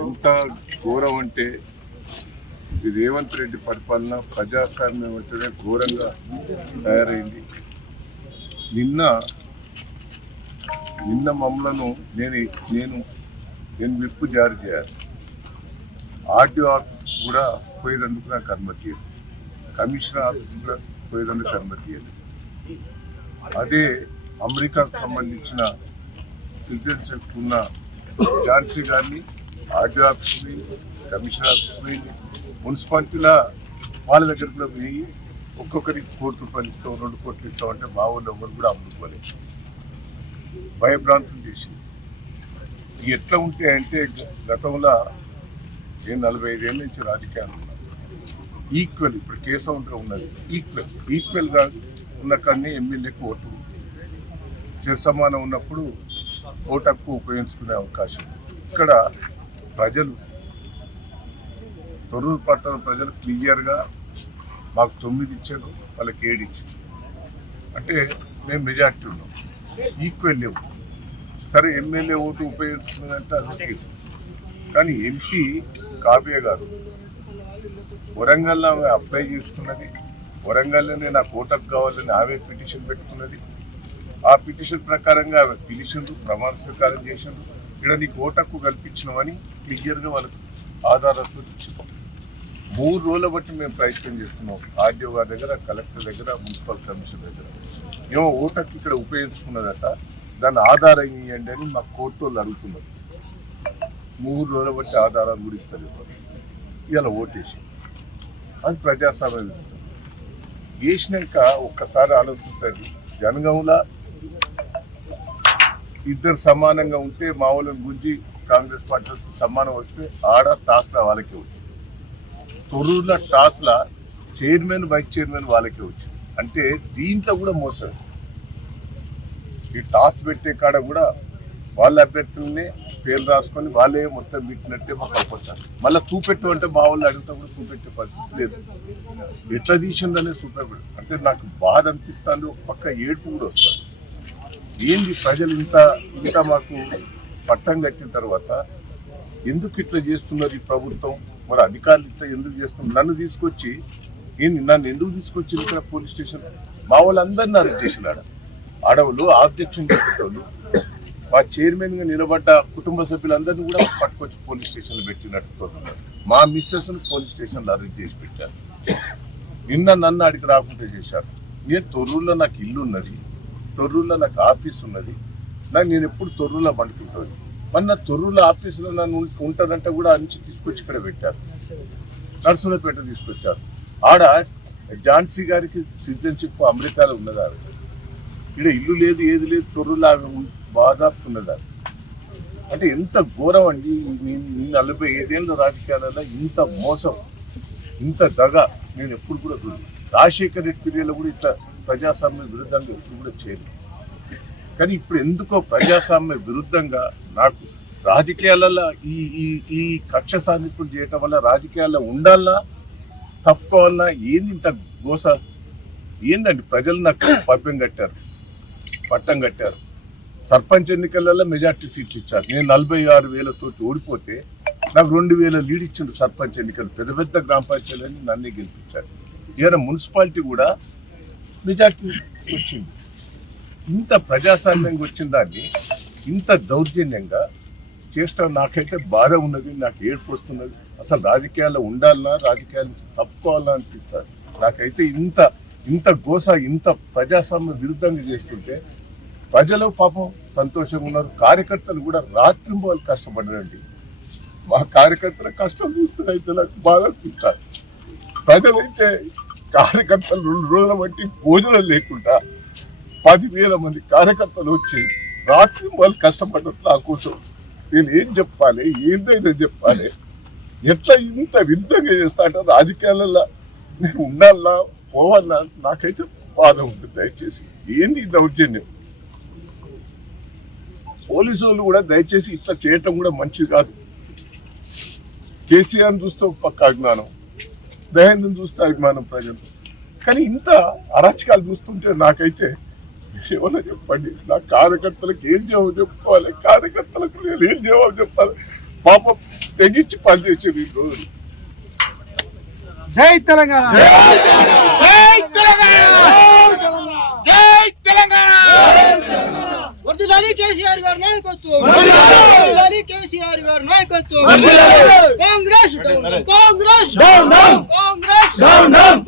ఎంత ఘోరం అంటే ఇది రేవంత్ రెడ్డి పరిపాలన ప్రజాస్వామ్యం అంటేనే ఘోరంగా తయారైంది. నిన్న మమ్మలను నేను విప్పు జారీ చేయాలి. ఆర్టీఓ ఆఫీస్ కూడా పోయేందుకు నాకు అనుమతి ఇవ్వదు, కమిషనర్ ఆఫీస్ కూడా పోయేందుకు అనుమతి ఇవ్వదు. అదే అమెరికాకు సంబంధించిన సిటిజన్షిప్ ఉన్న ఝాన్సీ గారిని ఆర్టీఓ ఆఫీస్ పోయింది, కమిషనర్ ఆఫీస్ పోయింది, మున్సిపాలిటీలో వాళ్ళ దగ్గర కూడా పోయి ఒక్కొక్కరికి ₹1 ఇస్తాం, 2 కోట్లు ఇస్తామంటే మా వాళ్ళు ఎవరు కూడా అమ్ముకోలేదు, భయభ్రాంతులు చేసింది. ఎట్లా ఉంటాయంటే గతంలో నేను 45 ఏళ్ళ నుంచి రాజకీయాలు ఉన్నాను. ఈక్వల్ ఇప్పుడు కేసౌంటర్ ఉన్నది, ఈక్వల్గా ఉన్న కానీ ఎమ్మెల్యేకు ఓటు సమానం ఉన్నప్పుడు ఓటు హక్కు ఉపయోగించుకునే అవకాశం. ఇక్కడ ప్రజలు తొర్రూరు పట్టణ ప్రజలు క్లియర్గా మాకు 9 ఇచ్చారు, వాళ్ళకి 7 ఇచ్చారు. అంటే మేము మెజార్టీ ఉన్నాం, ఈక్వల్ లేవు. సరే ఎమ్మెల్యే ఓటు ఉపయోగించుకున్నదంటే అది. కానీ ఎంపీ కావ్య గారు వరంగల్లో ఆమె అప్లై చేసుకున్నది, వరంగల్లోనే నాకు ఓటకు కావాలని ఆమె పిటిషన్ పెట్టుకున్నది. ఆ పిటిషన్ ప్రకారంగా ఆమె పిలిచిండ్రు, ప్రమాణ స్వీకారం చేసిండ్రు. ఇక్కడ నీకు ఓటకు కల్పించినామని క్లియర్గా వాళ్ళకు ఆధారాలతో ఇచ్చినాం. 3 రోజుల బట్టి మేము ప్రయత్నం చేస్తున్నాం, ఆర్డీఓ గారి దగ్గర, కలెక్టర్ దగ్గర, మున్సిపల్ కమిషనర్ దగ్గర. ఏమో ఓటకు ఇక్కడ ఉపయోగించుకున్నదట, దాన్ని ఆధారం ఇవ్వండి అని మా కోర్టు వాళ్ళు అడుగుతున్నారు. 3 రోజుల బట్టి ఆధారాలు కూడా ఇస్తారు. ఇవాళ ఓటేసి అది ప్రజాస్వామ్యం వేసినాక ఒక్కసారి ఆలోచించండి. జనగంలో ఇద్దరు సమానంగా ఉంటే మా వాళ్ళని గురించి కాంగ్రెస్ పార్టీ వస్తే సమానం వస్తే ఆడ టాస్లా వాళ్ళకే వచ్చింది. తొర్రూరులో టాస్లా చైర్మన్, వైస్ చైర్మన్ వాళ్ళకే వచ్చింది. అంటే దీంట్లో కూడా మోసం. ఈ టాస్ పెట్టే కాడ కూడా వాళ్ళ అభ్యర్థులనే పేర్లు రాసుకొని వాళ్ళే మొత్తం పెట్టినట్టే మాకు అయిపోతారు. మళ్ళీ చూపెట్టు అంటే మా వాళ్ళు అడిగితే కూడా చూపెట్టే పరిస్థితి లేదు. ఎట్లా తీసిందనే చూపెట్టు అంటే నాకు బాధ అనిపిస్తుంది, ఒక పక్క ఏడుపు కూడా వస్తుంది. ఏంది ప్రజలు ఇంత మాకు పట్టం కట్టిన తర్వాత ఎందుకు ఇట్లా చేస్తున్నారు ఈ ప్రభుత్వం, మరి అధికారులు ఇట్లా ఎందుకు చేస్తున్నారు? నన్ను ఎందుకు తీసుకొచ్చి ఇక్కడ పోలీస్ స్టేషన్? మా వాళ్ళందరినీ అరెస్ట్ చేసినాడు. ఆడవాళ్ళు ఆబ్జెక్షన్ పెట్టేటోళ్ళు, మా చైర్మన్గా నిలబడ్డ కుటుంబ సభ్యులందరినీ కూడా పట్టుకొచ్చి పోలీస్ స్టేషన్లో పెట్టినట్టు మా మిస్సెస్ను పోలీస్ స్టేషన్లో అరెస్ట్ చేసి పెట్టారు. నన్ను అడిగి రాకుండా చేశారు. నేను తొర్రూరులో నాకు ఇల్లు ఉన్నది, తొర్రూరులో నాకు ఆఫీస్ ఉన్నది, నేను ఎప్పుడు తొర్రూరులో పండుకుంటుంది. మన తొర్రూరులో ఆఫీసులో నన్ను ఉంటానంటే కూడా నుంచి తీసుకొచ్చి ఇక్కడ పెట్టారు, నర్సులపేట తీసుకొచ్చారు. ఆడ ఝాన్సీ గారికి సిటిజన్షిప్ అమెరికాలో ఉన్నదా? ఇక్కడ ఇల్లు లేదు, ఏది లేదు, తొర్రూరులో బాధాపుతున్నదా? అంటే ఎంత ఘోరం అండి. 45 ఏళ్ళ రాజకీయాలలో ఇంత మోసం, ఇంత దగ నేను ఎప్పుడు కూడా రాజశేఖర్ రెడ్డి పీరియడ్లో కూడా ఇట్లా ప్రజాస్వామ్య విరుద్ధంగా ఎప్పుడు కూడా చేయలేదు. కానీ ఇప్పుడు ఎందుకో ప్రజాస్వామ్య విరుద్ధంగా నాకు రాజకీయాలలో ఈ కక్ష సాధింపులు చేయటం వల్ల రాజకీయాల్లో ఉండాలన్నా తప్పుకోవాలన్నా ఏంది ఇంత గోస? ఏందండి? ప్రజలు నాకు పట్టం కట్టారు. సర్పంచ్ ఎన్నికలలో మెజార్టీ సీట్లు ఇచ్చారు. నేను 46,000తో ఓడిపోతే నాకు 2,000 లీడ్ ఇచ్చిండు సర్పంచ్ ఎన్నికలు. పెద్ద గ్రామ పంచాయతీలని నన్నే గెలిపించారు. ఇవాళ మున్సిపాలిటీ కూడా మెజార్టీ వచ్చింది. ఇంత ప్రజాస్వామ్యంగా వచ్చిన దాన్ని ఇంత దౌర్జన్యంగా చేస్తాం. నాకైతే బాధ ఉన్నది, నాకు ఏడుపు వస్తున్నది. అసలు రాజకీయాల్లో ఉండాలన్నా, రాజకీయాల నుంచి తప్పుకోవాలన్నా అనిపిస్తుంది. నాకైతే ఇంత గోస, ఇంత ప్రజాస్వామ్య విరుద్ధంగా చేస్తుంటే ప్రజలు పాపం సంతోషంగా ఉన్నారు. కార్యకర్తలు కూడా రాత్రింబోలు కష్టపడ్డారండి. మా కార్యకర్తల కష్టం చూస్తున్నైతే నాకు బాధ అనిపిస్తారు. ప్రజలైతే కార్యకర్తలు 2 రోజుల బట్టి భోజనం లేకుండా 10,000 మంది కార్యకర్తలు వచ్చి రాత్రి వాళ్ళు కష్టపడ్డారు నా కోసం. నేను ఏం చెప్పాలి, ఏంటైనా చెప్పాలి? ఎట్లా ఇంత విరుద్ధంగా చేస్తా అంటే రాజకీయాలలో నేను ఉండాలన్నా పోవాలన్నా నాకైతే బాధ ఉంటుంది. దయచేసి ఏంది దౌర్జన్యం? పోలీసు వాళ్ళు కూడా దయచేసి ఇట్లా చేయటం కూడా మంచిది కాదు. కేసీఆర్ని చూస్తే ఒక పక్క అభిమానం, దయానంద్ చూస్తే అభిమానం ప్రజలు. కానీ ఇంత అరాచకాలు చూస్తుంటే నాకైతే ఏమన్నా చెప్పండి. నా కార్యకర్తలకు ఏం జవాబు చెప్పుకోవాలి? కార్యకర్తలకు నేను ఏం జవాబు చెప్పాలి? పాపం తెగించి పనిచేసేది ఈ రోజులు. జై తెలంగాణ. జై తెలంగాణ. జై తెలంగాణ. వర్ధిల్లాలి కేసీఆర్ గారి నాయకత్వం. వర్ధిల్లాలి కేసీఆర్ గారి నాయకత్వం. Congress down. Congress down. Congress down.